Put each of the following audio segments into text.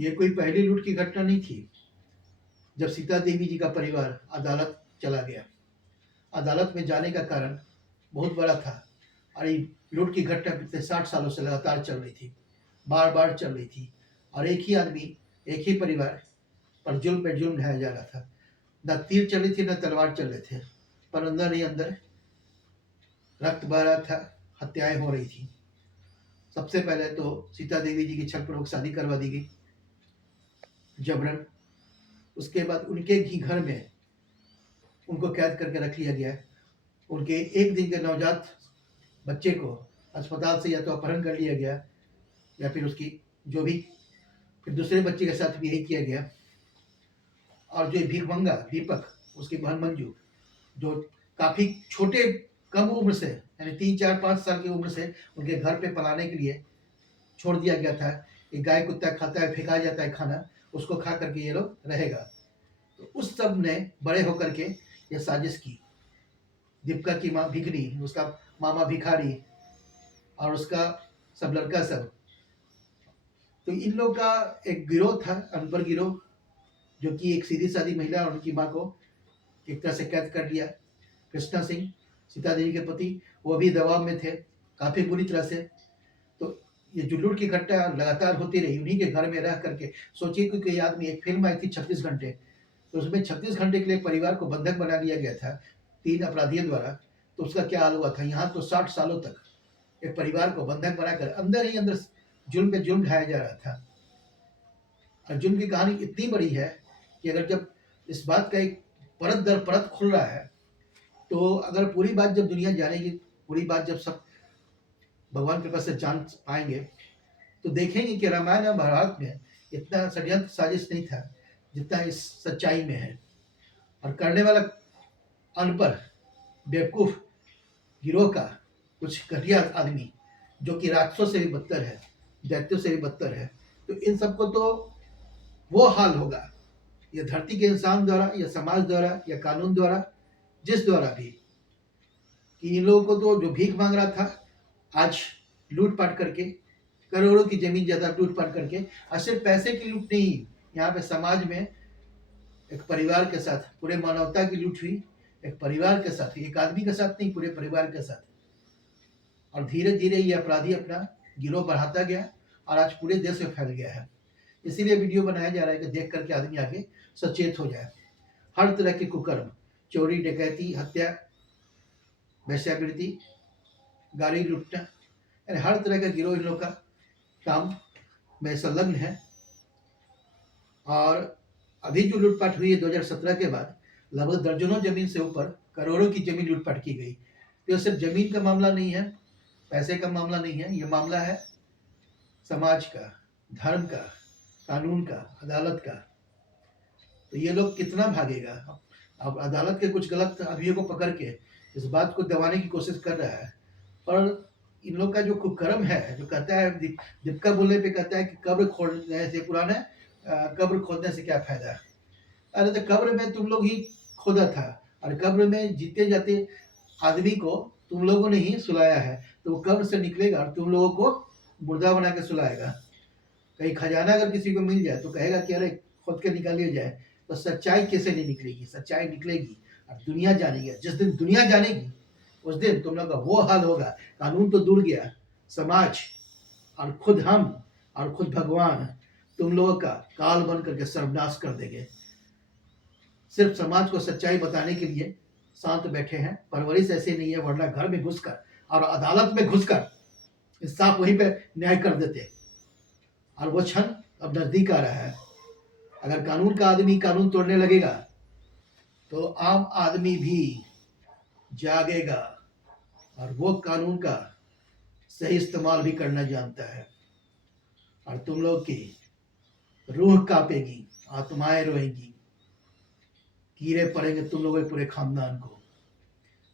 ये कोई पहली लूट की घटना नहीं थी। जब सीता देवी जी का परिवार अदालत चला गया, अदालत में जाने का कारण बहुत बड़ा था और ये लूट की घटना पिछले 60 सालों से लगातार चल रही थी, बार बार चल रही थी। और एक ही आदमी, एक ही परिवार पर जुल्म पे जुल्म ढाया जा रहा था। न तीर चल रही थी, न तलवार चल रहे थे, पर अंदर ही अंदर रक्त बह रहा था, हत्याएं हो रही थी। सबसे पहले तो सीता देवी जी की छलपूर्वक शादी करवा दी गई जबरन। उसके बाद उनके ही घर में उनको कैद करके रख लिया गया। उनके एक दिन के नवजात बच्चे को अस्पताल से या तो अपहरण कर लिया गया या फिर उसकी जो भी फिर दूसरे बच्चे के साथ भी यही किया गया। और जो भिखमंगा दीपक, उसकी बहन मंजू, जो काफ़ी छोटे कम उम्र से यानी 3 4 5 साल की उम्र से उनके घर पे पलाने के लिए छोड़ दिया गया था। एक गाय कुत्ता खाता है, फेंका जाता है खाना, उसको खा करके ये लोग रहेगा। तो उस सब ने बड़े होकर के ये साजिश की। दीपिका की माँ भिखनी, उसका मामा भिखारी और उसका सब लड़का सब। तो इन लोग का एक गिरोह था, अनबर गिरोह, जो कि एक सीधी सादी महिला और उनकी माँ को एक तरह से कैद कर लिया। कृष्णा सिंह, सीता देवी के पति, वो भी दबाव में थे काफ़ी बुरी तरह से। तो ये जो लूट की घटना लगातार होती रही उन्हीं के घर में रह करके। सोचिए कि कोई आदमी, एक फिल्म आई थी 36 घंटे, तो उसमें 36 घंटे के लिए परिवार को बंधक बना लिया गया था 3 अपराधियों द्वारा। तो उसका क्या हाल हुआ था। यहाँ तो 60 सालों तक एक परिवार को बंधक बनाकर अंदर ही अंदर जुल्म पे जुल्म ढाया जा रहा था। और जुल्म की कहानी इतनी बड़ी है कि अगर जब इस बात का एक परत दर परत खुल रहा है, तो अगर पूरी बात जब दुनिया जानेगी, पूरी बात जब सब भगवान कृपा से जान पाएंगे, तो देखेंगे कि रामायण और महाभारत में इतना षड्यंत्र साजिश नहीं था जितना इस सच्चाई में है। और करने वाला अनपढ़ बेवकूफ गिरोह का कुछ घटिया आदमी, जो कि राक्षसों से भी बदतर है, दैत्यों से भी बदतर है। तो इन सबको तो वो हाल होगा, या धरती के इंसान द्वारा, या समाज द्वारा, या कानून द्वारा, जिस द्वारा भी, कि इन लोगों को तो जो भीख मांग रहा था, आज लूटपाट करके करोड़ों की जमीन जायदाद लूटपाट करके, और सिर्फ पैसे की लूट नहीं, यहाँ पे समाज में एक परिवार के साथ पूरे मानवता की लूट हुई। एक परिवार के साथ, एक आदमी के साथ नहीं, पूरे परिवार के साथ। और धीरे धीरे ये अपराधी अपना गिरोह बढ़ाता गया और आज पूरे देश में फैल गया है। इसीलिए वीडियो बनाया जा रहा है कि देख करके आदमी आगे सचेत हो जाए। हर तरह के कुकर्म, चोरी डकैती, हत्या, वेश्यावृत्ति, गाड़ी लूटना, यानी हर तरह का गिरोह इन लोग का काम में संलग्न है। और अभी जो लूटपाट हुई है 2017 के बाद, लगभग दर्जनों जमीन से ऊपर करोड़ों की जमीन लूटपाट की गई। तो सिर्फ जमीन का मामला नहीं है, पैसे का मामला नहीं है, ये मामला है समाज का, धर्म का, कानून का, अदालत का। तो ये लोग कितना भागेगा। अब अदालत के कुछ गलत आदमियों को पकड़ के इस बात को दबाने की कोशिश कर रहा है। पर इन लोग का जो कुकर्म है, जो कहता है, दीपिका बोलने पे कहता है कि कब्र खोदने से पुराना, कब्र खोदने से क्या फायदा। अरे तो कब्र में तुम लोग ही खोदा था, और कब्र में जीते जाते आदमी को तुम लोगों ने ही सुलाया है। तो वो कब्र से निकलेगा और तुम लोगों को मुर्दा बना के सुलाएगा। कहीं खजाना अगर किसी को मिल जाए तो कहेगा कि अरे खोद के निकाल लिया जाए। तो सच्चाई कैसे नहीं निकलेगी, सच्चाई निकलेगी और दुनिया जानेगी। जिस दिन दुनिया जानेगी उस दिन तुम लोग का वो हाल होगा। कानून तो दूर गया, समाज और खुद हम और खुद भगवान तुम लोगों का काल बन करके सर्वनाश कर देंगे। सिर्फ समाज को सच्चाई बताने के लिए शांत बैठे हैं, परवरिश ऐसे नहीं है, वरना घर में घुसकर और अदालत में घुसकर इंसाफ वहीं पे न्याय कर देते। और वो क्षण अब नजदीक आ रहा है। अगर कानून का आदमी कानून तोड़ने लगेगा तो आम आदमी भी जागेगा और वो कानून का सही इस्तेमाल भी करना जानता है। और तुम लोग की रूह कांपेगी, आत्माएं रोएंगी, कीड़े पड़ेंगे तुम लोगों के पूरे खानदान को।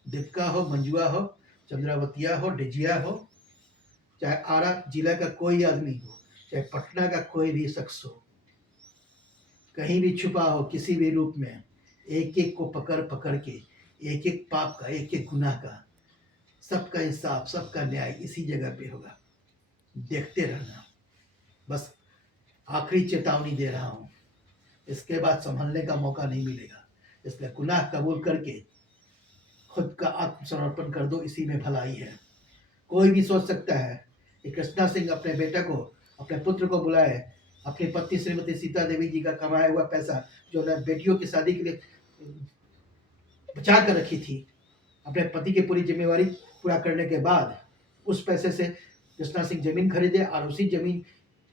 दीपिका हो, मंजुआ हो, चंद्रावतिया हो, डिजिया हो, चाहे आरा जिला का कोई आदमी हो, चाहे पटना का कोई भी शख्स हो, कहीं भी छुपा हो किसी भी रूप में, एक एक को पकड़ पकड़ के, एक एक पाप का, एक एक गुनाह का, सबका इंसाफ, सबका न्याय इसी जगह पे होगा। देखते रहना। बस आखिरी चेतावनी दे रहा हूँ, इसके बाद संभलने का मौका नहीं मिलेगा। इसलिए गुनाह कबूल करके खुद का आत्मसमर्पण कर दो, इसी में भलाई है। कोई भी सोच सकता है कि कृष्णा सिंह अपने बेटे को, अपने पुत्र को बुलाए, अपनी पत्नी श्रीमती सीता देवी जी का कमाया हुआ पैसा जो उन्हें बेटियों की शादी के लिए बचा कर रखी थी, अपने पति की पूरी जिम्मेवारी पूरा करने के बाद उस पैसे से कृष्णा सिंह जमीन खरीदे और उसी जमीन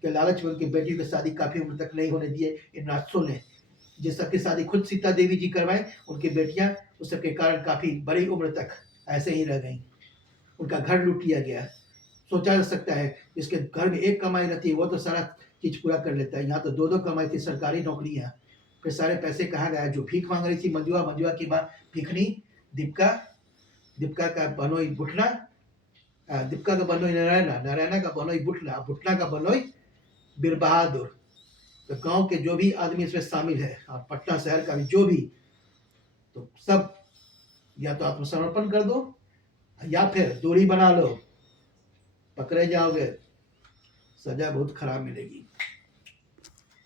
के लालच में उनकी बेटियों की शादी काफी उम्र तक नहीं होने दिए इन राक्षसों ने। जिस सबकी शादी खुद सीता देवी जी करवाए, उनकी बेटियां उस सबके कारण काफी बड़ी उम्र तक ऐसे ही रह गईं। उनका घर लूट लिया गया। सोचा जा सकता है जिसके घर में एक कमाई रहती है वो तो सारा चीज पूरा कर लेता है, यहाँ तो दो दो कमाई थी, सरकारी नौकरियां, फिर सारे पैसे कहाँ गए? जो भीख मांग रही थी मंजुआ, मंजुआ की माँ भिखनी, दीपिका, दीपिका का बनोई बुटना, दीपिका का बनोई नारायणा, नारायणा का बनोई बुटना, बुटना का बनोई बीर बहादुर। तो गांव के जो भी आदमी इसमें शामिल है और पटना शहर का भी जो भी, तो सब या तो आत्मसमर्पण कर दो या फिर दूरी बना लो, पकड़े जाओगे, सजा बहुत खराब मिलेगी।